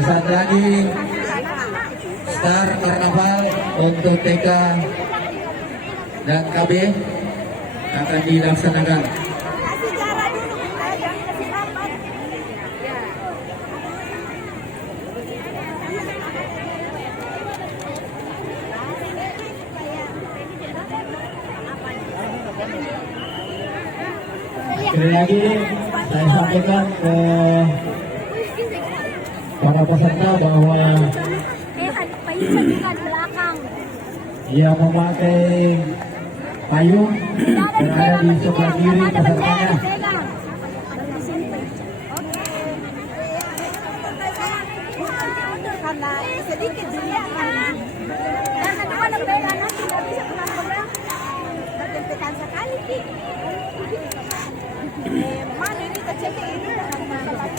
sesaat lagi Star Karnaval untuk TK dan KB akan dilaksanakan. Sekali lagi saya sampaikan ke para peserta bahwa yang memakai payung berada di sebelah kiri pesertanya. Sedikit juga karena kedua lebaran nanti tidak bisa pulang bergantikan sekali sih. Mana ini kecil ini gimana Pak?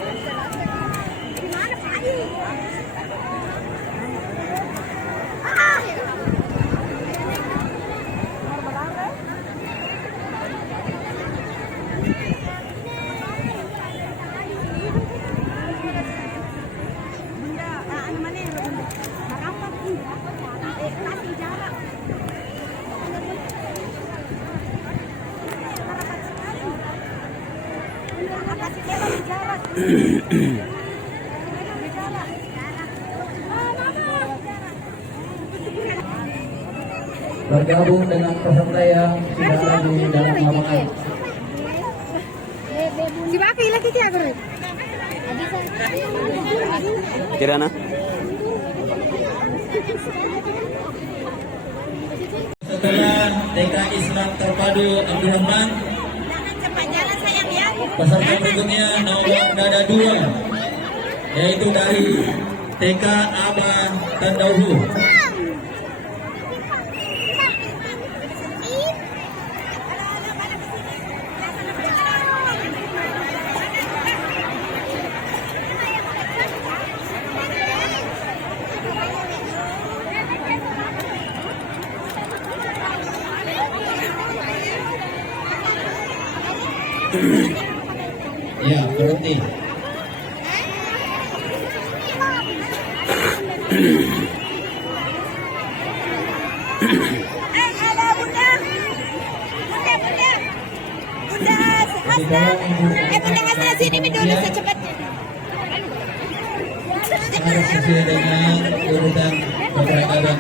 Bergabung dengan peserta yang sudah ada di dalam lapangan. Kirana? Setelah TK Islam Terpadu Abdurrahman, peserta berikutnya nomor dada 2, yaitu dari TK Aba Tandauhu. Ya, berhenti. Ada bunda. Bunda Hasna. Bunda Hasna sini dulu secepatnya. Harus sesuai dengan urutan keberangkatan.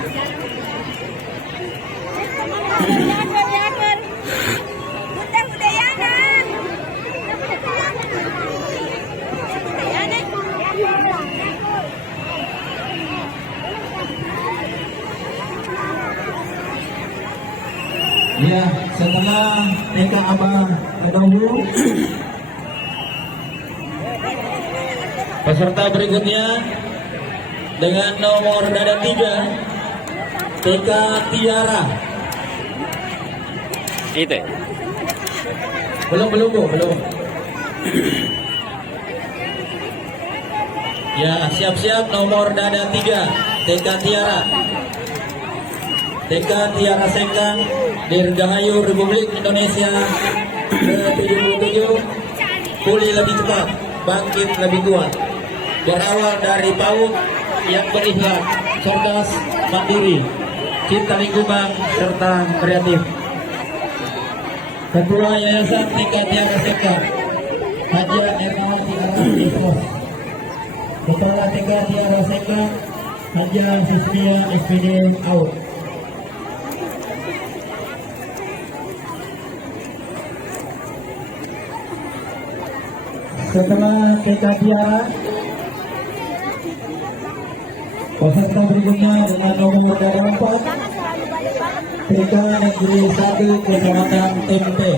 Ya, setelah TK Aba Tandauhu, peserta berikutnya dengan nomor dada 3, TK Tiara. Itu. Belum. Ya, siap-siap nomor dada 3, TK Tiara. TK Tiara Sengkang, Dirgahayu Republik Indonesia ke-77, pulih lebih cepat, bangkit lebih kuat, berawal dari PAUD yang berikhlas, cerdas, mandiri, cinta lingkungan, serta kreatif. Ketua Yayasan TK Tiara Sengkang, Haji Ermawati Arif. Kepala TK Tiara Sengkang, Haji Sismia SPD Out. Setelah TK Tiara, peserta berikutnya dengan nomor dada 4, TK Negeri 1 Kecamatan Tempe.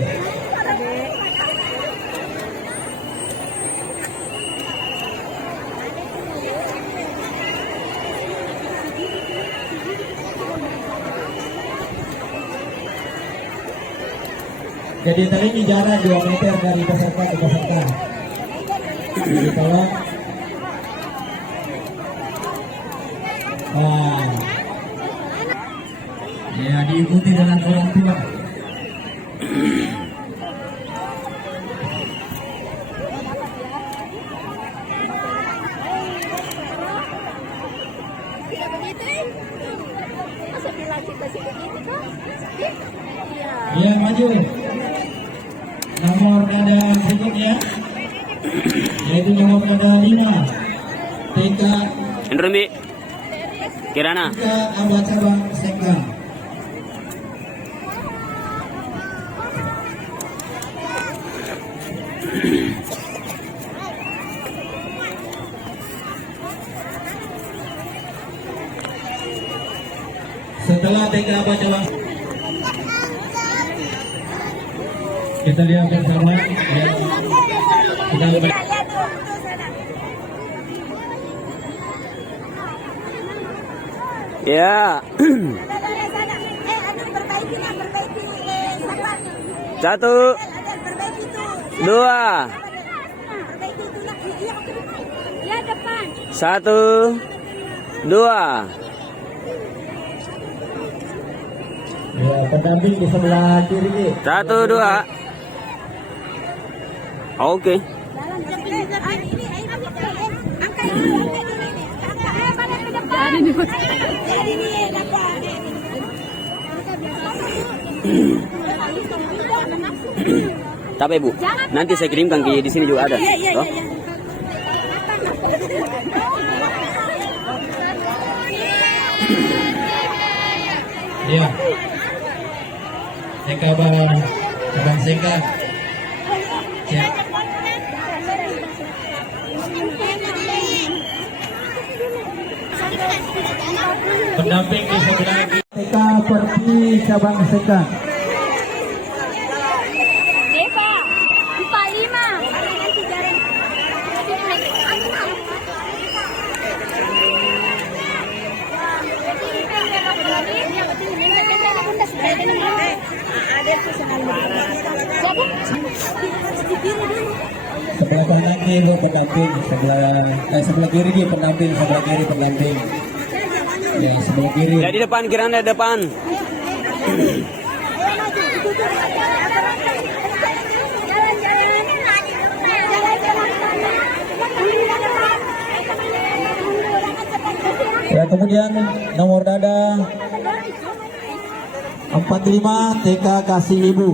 Jadi tadi ini jarak 2 meter dari peserta ke peserta. Jadi tolong. Ya, diikuti dengan orang tua. begitu eh. Masa bilang kita sih begitu tuh? Iya. Ya, maju. Nomor nada berikutnya yaitu nomor nada 5 TK Enrumi. Kirana. Abad Cabang Sengkang. Setelah TK Abad Cabang, kita lihat bersama ya, kita Lihat tuh sana. Ya. Ada sana. Ada perbaiki sabar. Satu, Ada perbaiki tuh. dua, Perbaiki itu nak. Iya depan. satu, dua. ya, pendamping di sebelah kiri nih. Satu, dua. Oke. Tapi Bu, nanti saya kirimkan di sini juga ada. Oh. Ya. TK Cabang Sengkang. Cek. Pendamping di sebelah kiri TK Perti Cabang Sengkang. Deva, 45. Nanti jalan. Sebelah kanan kiri pendamping, sebelah kiri dia pendamping, sebelah kiri pendamping. Ya, sebelah kiri. Jadi depan, kirana depan. Ya, kemudian nomor dada 45 TK Kasih Ibu.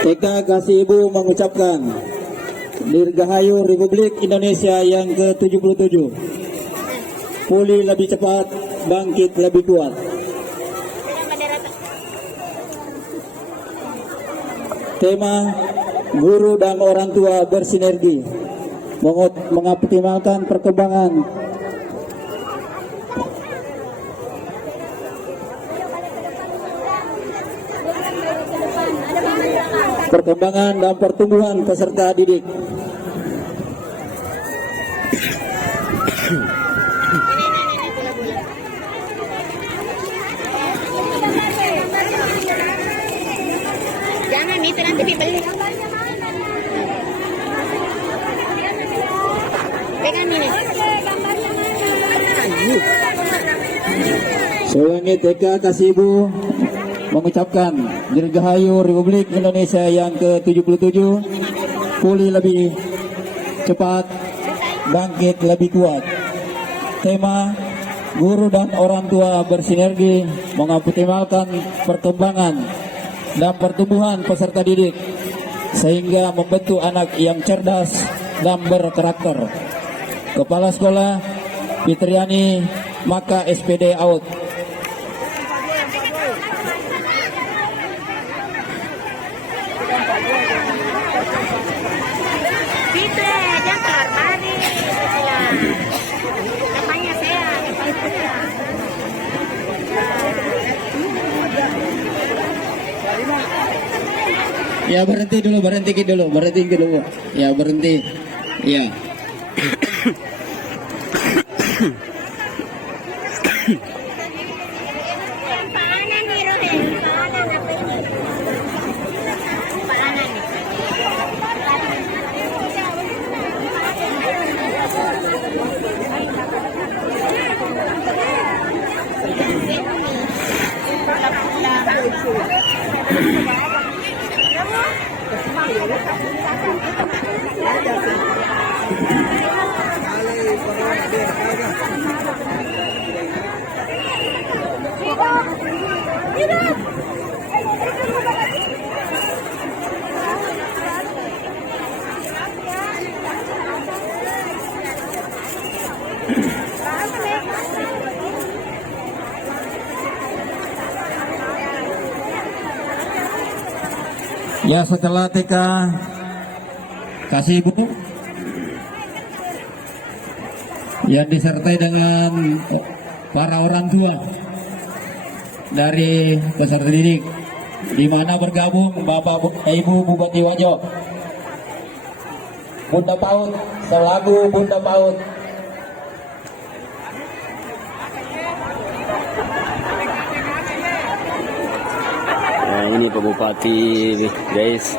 TK Kasih Ibu mengucapkan Dirgahayu Republik Indonesia yang ke-77. Pulih lebih cepat, bangkit lebih kuat. Tema guru dan orang tua bersinergi mengoptimalkan perkembangan dan pertumbuhan peserta didik. Jangan itu nanti dibeli. Pegang ini. Selangi TK Kasih Ibu mengucapkan Dirgahayu Republik Indonesia yang ke-77. Pulih lebih cepat, bangkit lebih kuat. Tema guru dan orang tua bersinergi mengoptimalkan perkembangan dan pertumbuhan peserta didik sehingga membentuk anak yang cerdas dan berkarakter. Kepala Sekolah Fitriani Maka SPD Out. Fitri, jangan mari. Namanya saya. Ya, berhenti dulu. Ya, berhenti. Ya. Paanan nih, Rohen. Paanan apa ini? Paanan nih. Ya, setelah TK kasih ibu yang disertai dengan para orang tua dari peserta didik, di mana bergabung Bapak Ibu Bupati Wajo, Bunda PAUD selaku Bunda PAUD. Nah, ini Pak Bupati, guys.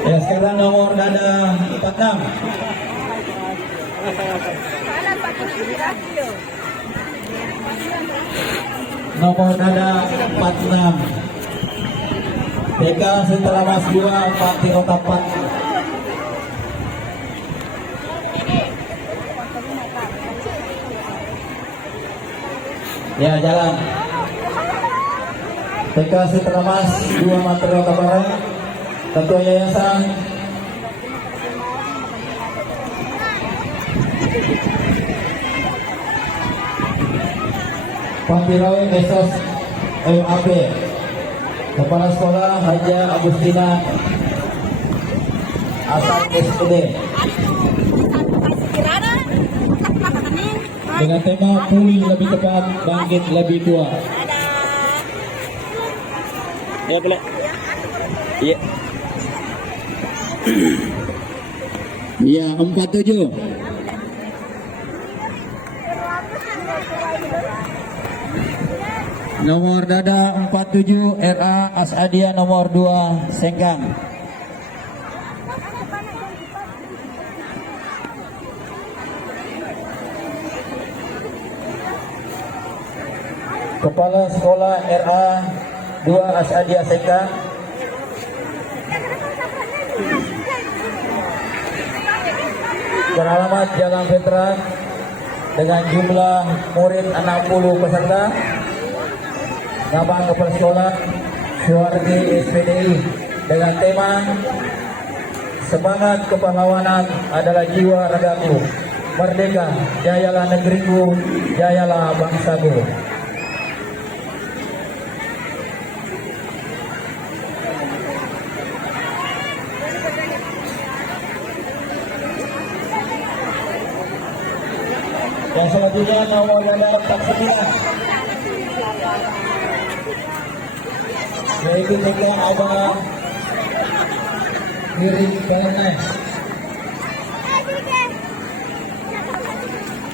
Ya, sekarang nomor dada 46. Nomor dada 46. TK Sentra Mas 2 Pati Kota 4. Ya, jalan. TK Sentra Mas 2 Material Kabaran, Ketua Yayasan Pampirawe Esos MAP, Kepala Sekolah Haja Agustina Asal SPD, dengan tema pulih lebih cepat, bangkit lebih tua. Ya, boleh. Iya. Ya, 47. Nomor dada 47 RA Asadia nomor 2 Sengkang. Kepala Sekolah RA 2 Asadia Sengkang. Beralamat Jalan Veteran dengan jumlah murid 60 peserta. Nama Kepala Sekolah Suwardi SPDI dengan tema semangat kepahlawanan adalah jiwa ragaku, merdeka jayalah negeriku, jayalah bangsaku. Dan selanjutnya nomor dada 49 yaitu TK Abang Miring Kelene.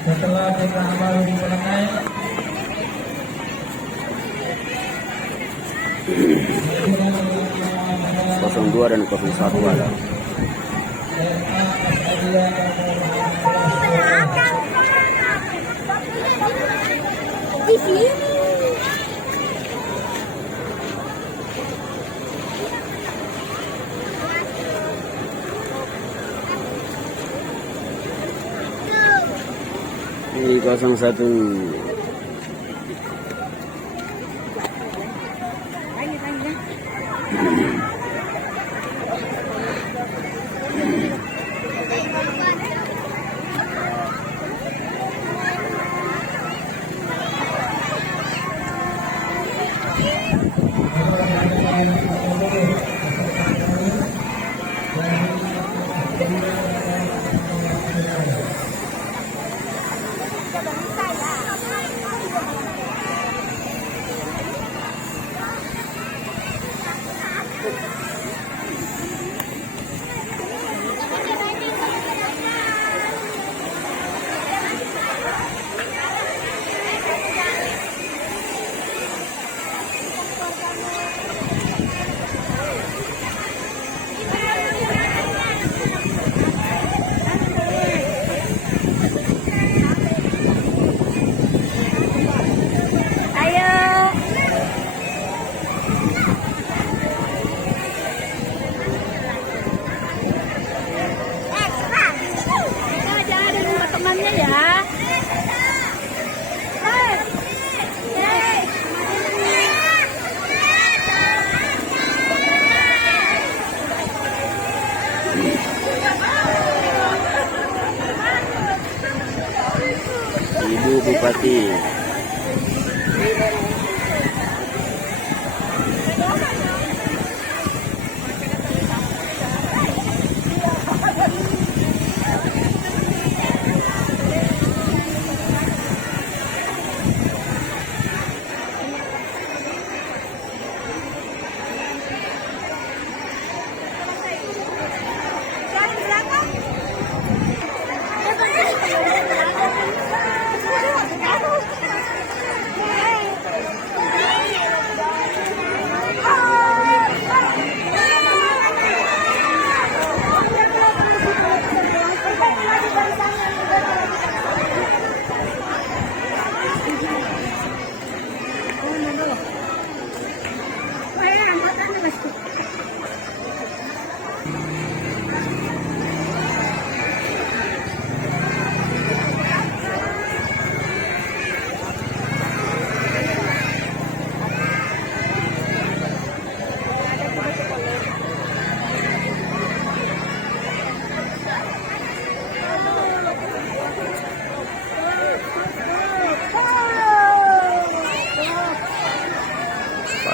Setelah TK Abang Miring Kelene, 02 dan 01 ada. Di sini. Ini 01. Ibu Bupati.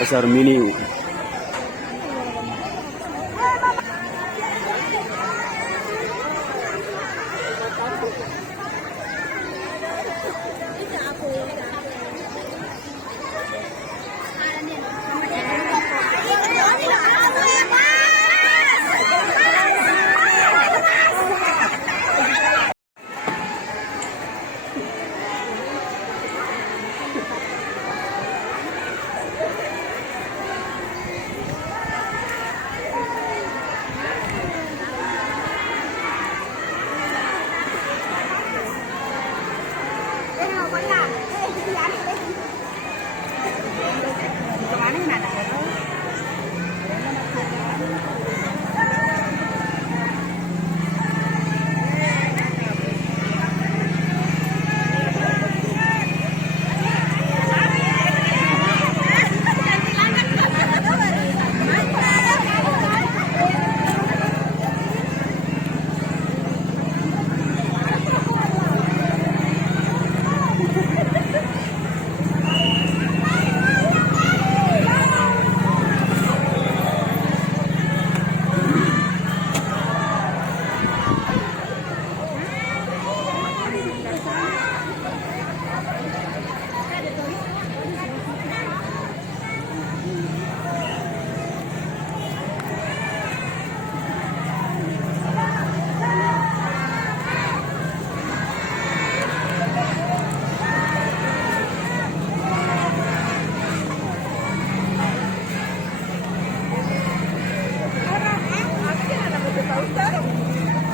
Pasar Mini.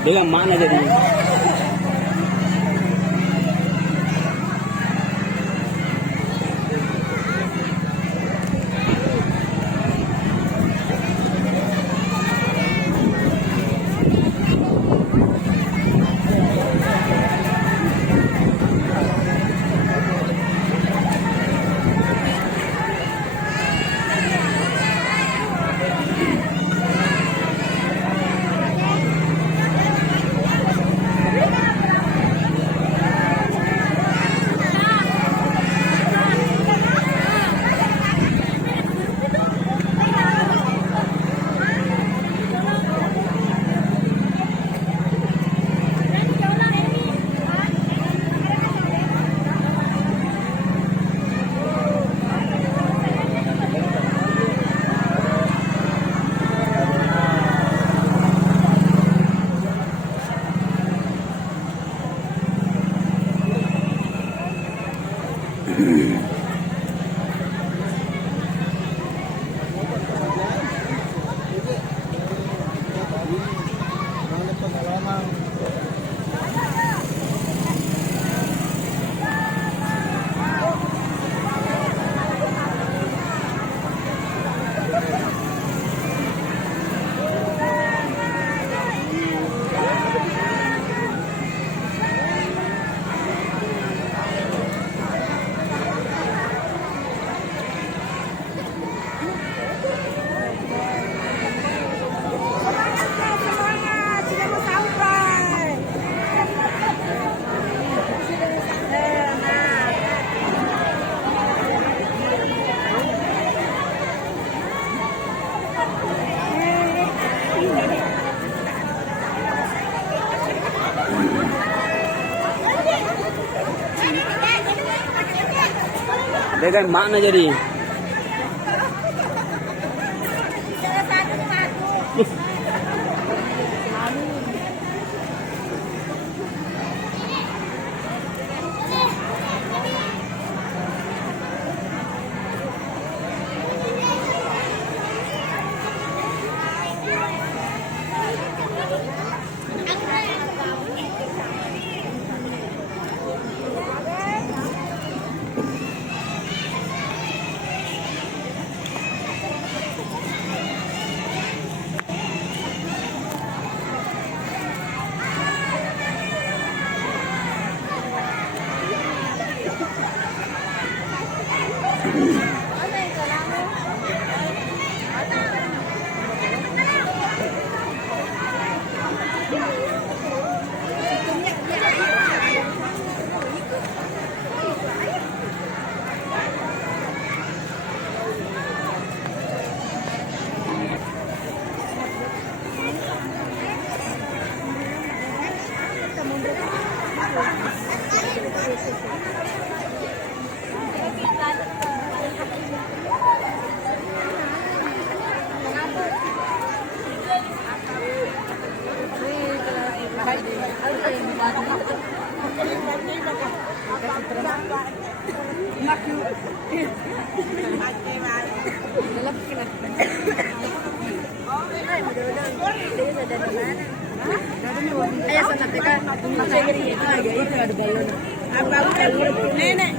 Dengan mana jadi? Dia kan mana jadi? Salah satu satu. Nenek.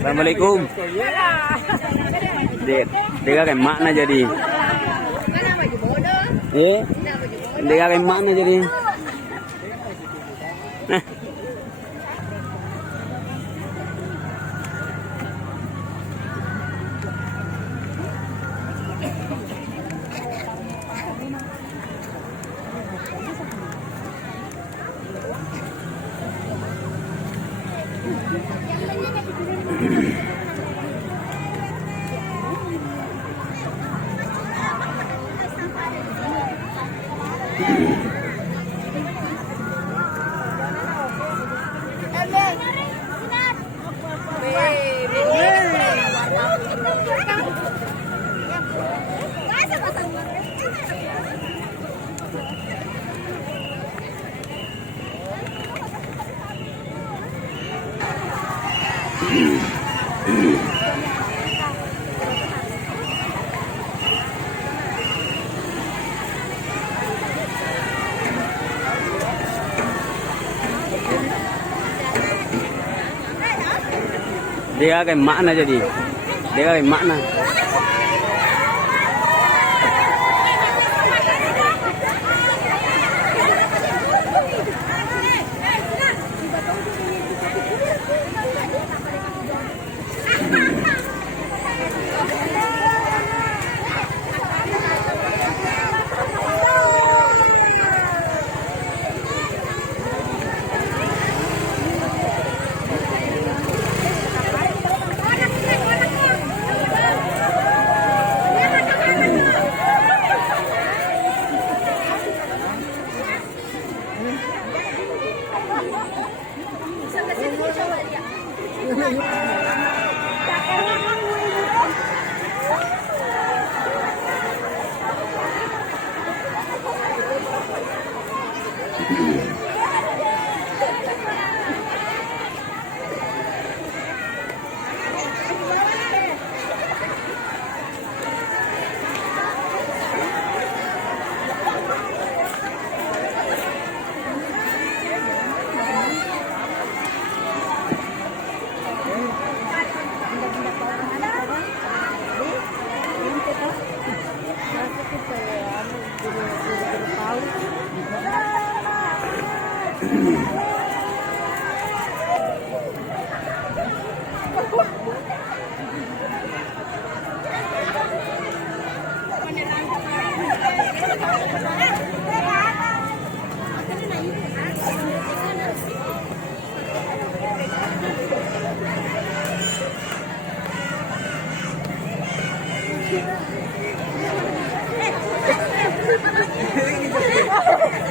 Assalamualaikum. Dia kayak makna jadi. Dia kayak makna jadi. Dia kayak makna jadi. Dia kayak makna.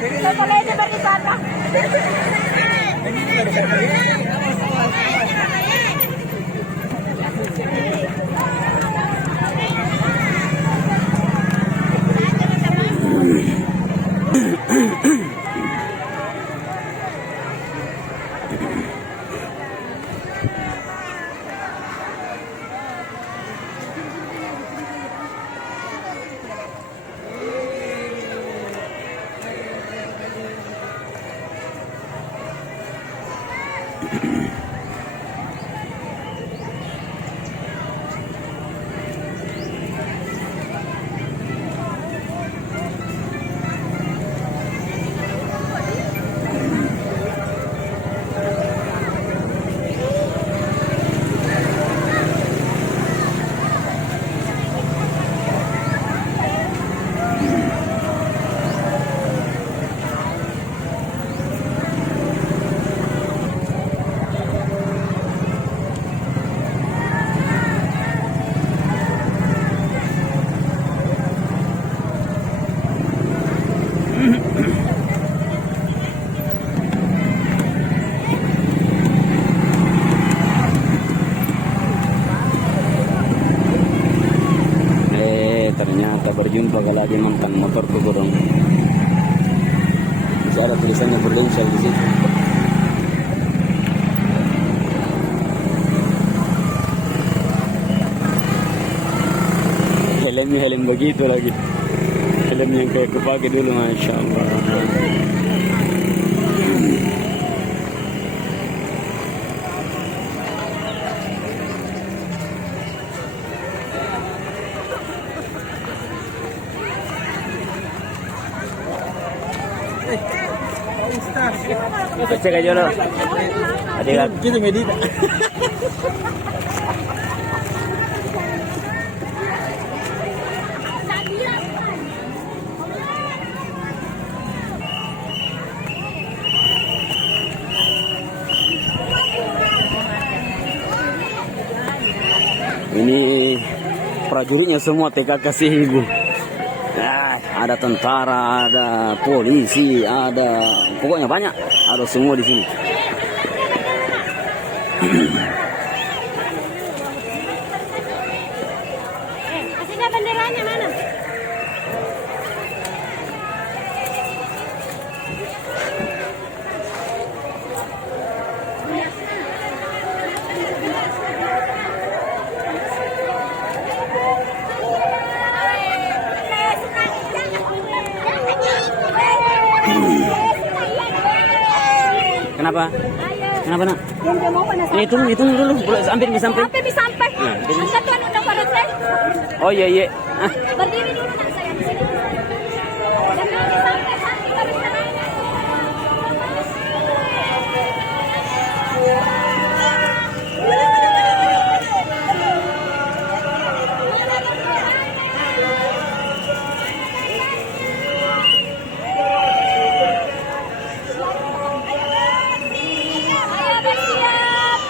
Ito pala yung barisata. Ternyata berjumpa lagi mantan motor ke gudang. Bisa ada tulisannya Prudential di situ. Helmnya helm begitu lagi. Helm yang kayak kepake dulu, masya Allah. Cek aja loh. Ada kan? Kita ngedit. Ini prajuritnya semua TK kasih ibu. Ada tentara, ada polisi, ada pokoknya banyak, ada semua di sini. Aslinya benderanya mana? Kenapa? Kenapa nak? Yang dia mau mana? Hitung dulu, hampir bisa sampai. Sampai bisa sampai. Nah, jadi- Angkat tuan udah pada saya. Oh iya iya. Ah, Berdiri dulu nak saya di sini. Dan nanti sampai baru bisa naik. Ayo bersiap.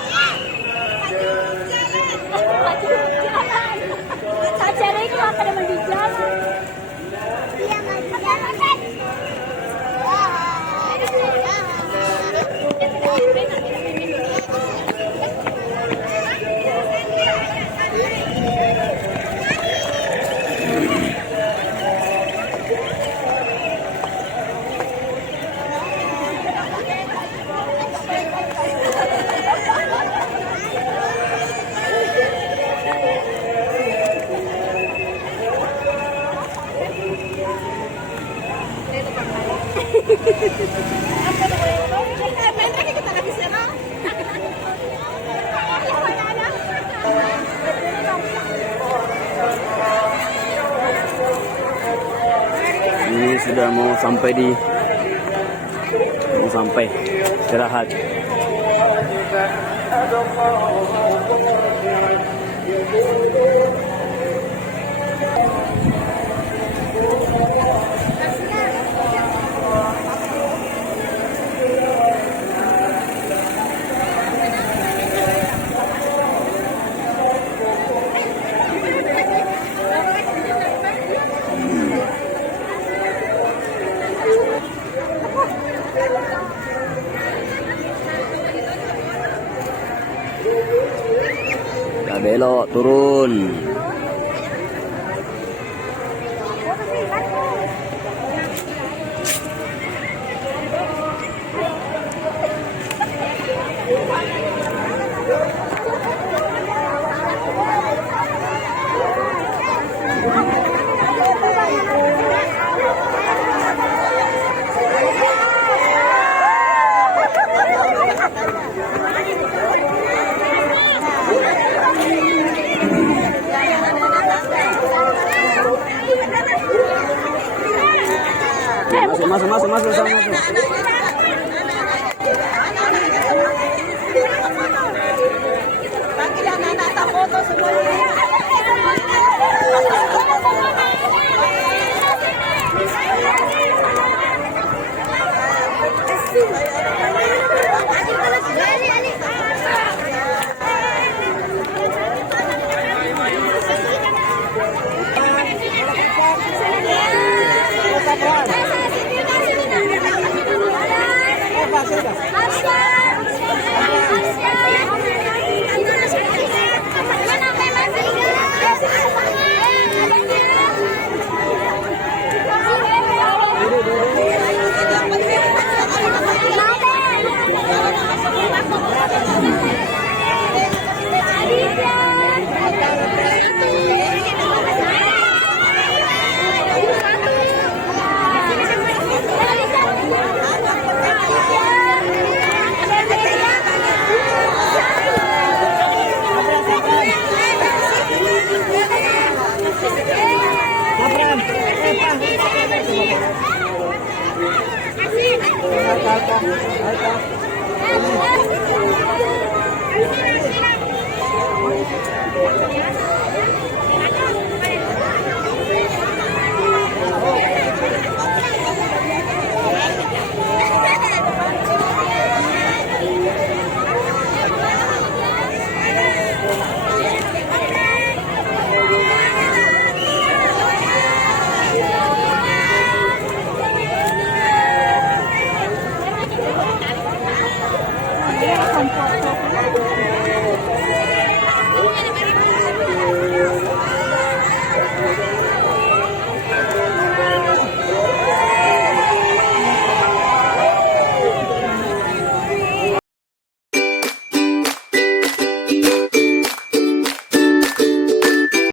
Saja ini akan ada di jalan. Kita lagi sana. Ini sudah mau sampai istirahat. Kita belok turun. Masuk sama masuk. Panggil anak-anak tak foto semuanya. Alta.